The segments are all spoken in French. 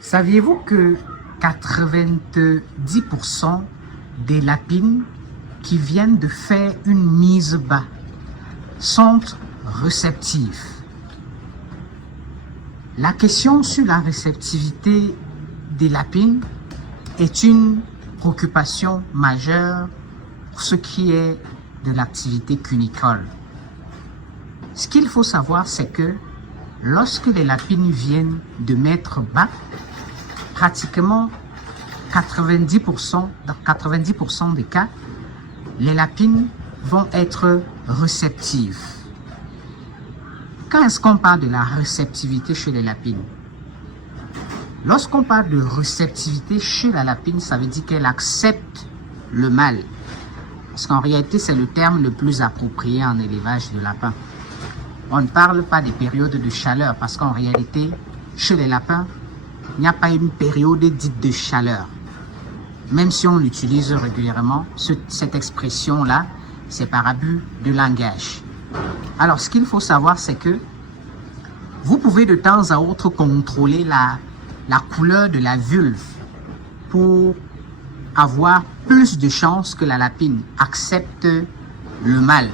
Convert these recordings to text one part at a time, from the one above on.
Saviez-vous que 90% des lapines qui viennent de faire une mise bas sont réceptives? La question sur la réceptivité des lapines est une préoccupation majeure pour ce qui est de l'activité cunicole. Ce qu'il faut savoir, c'est que lorsque les lapines viennent de mettre bas, pratiquement 90%, dans 90% des cas, les lapines vont être réceptives. Quand est-ce qu'on parle de la réceptivité chez les lapines? Lorsqu'on parle de réceptivité chez la lapine, ça veut dire qu'elle accepte le mâle. Parce qu'en réalité, c'est le terme le plus approprié en élevage de lapins. On ne parle pas des périodes de chaleur parce qu'en réalité, chez les lapins, il n'y a pas une période dite de chaleur. Même si on l'utilise régulièrement, cette expression-là, c'est par abus de langage. Alors, ce qu'il faut savoir, c'est que vous pouvez de temps à autre contrôler la couleur de la vulve pour avoir plus de chances que la lapine accepte le mâle.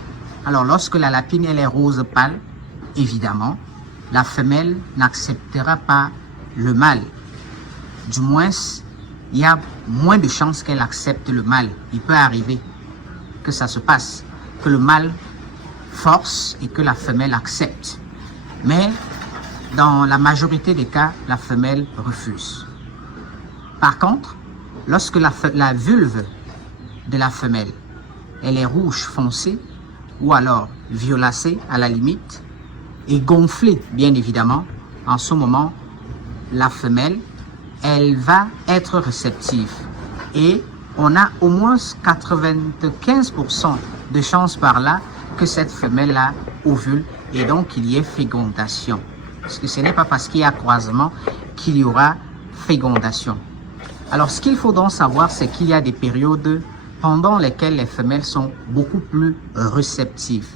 Alors, lorsque la lapine elle est rose pâle, évidemment, la femelle n'acceptera pas le mâle. Du moins, il y a moins de chances qu'elle accepte le mâle. Il peut arriver que ça se passe, que le mâle force et que la femelle accepte. Mais dans la majorité des cas, la femelle refuse. Par contre, lorsque la vulve de la femelle, elle est rouge foncé ou alors violacée à la limite et gonflée, bien évidemment, en ce moment, la femelle, elle va être réceptive. Et on a au moins 95% de chances par là que cette femelle-là ovule et donc il y ait fécondation. Parce que ce n'est pas parce qu'il y a croisement qu'il y aura fécondation. Alors, ce qu'il faut donc savoir, c'est qu'il y a des périodes pendant lesquelles les femelles sont beaucoup plus réceptives.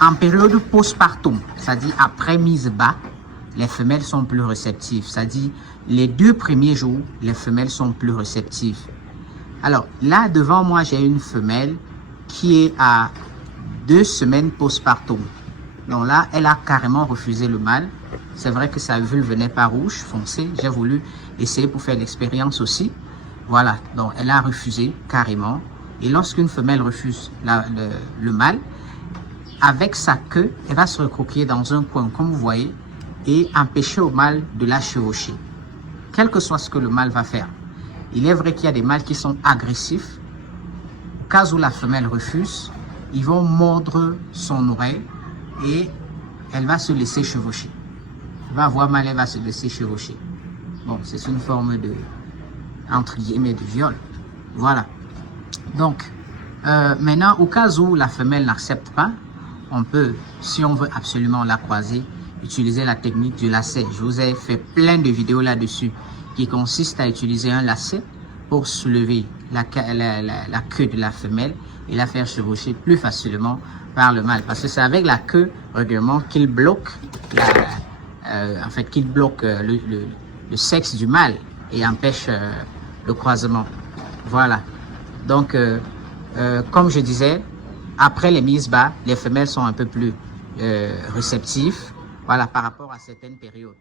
En période postpartum, c'est-à-dire après mise bas, les femelles sont plus réceptives. C'est-à-dire les 2 premiers jours, les femelles sont plus réceptives. Alors, là, devant moi, j'ai une femelle qui est à 2 semaines postpartum. Donc là, elle a carrément refusé le mâle. C'est vrai que sa vulve n'est pas rouge, foncée. J'ai voulu essayer pour faire l'expérience aussi. Voilà, donc elle a refusé carrément. Et lorsqu'une femelle refuse le mâle, avec sa queue, elle va se recroquiller dans un coin, comme vous voyez, et empêcher au mâle de la chevaucher. Quel que soit ce que le mâle va faire. Il est vrai qu'il y a des mâles qui sont agressifs. Au cas où la femelle refuse, ils vont mordre son oreille et elle va se laisser chevaucher. Elle va avoir mal, elle va se laisser chevaucher. Bon, c'est une forme de, entre guillemets, de viol. Voilà. Donc, maintenant, au cas où la femelle n'accepte pas, on peut, si on veut absolument la croiser, utiliser la technique du lacet. Je vous ai fait plein de vidéos là-dessus qui consiste à utiliser un lacet pour soulever la queue de la femelle et la faire chevaucher plus facilement par le mâle. Parce que c'est avec la queue régulièrement qu'il bloque, le sexe du mâle et empêche le croisement. Voilà. Donc, comme je disais, après les mises bas, les femelles sont un peu plus réceptives, voilà, par rapport à certaines périodes.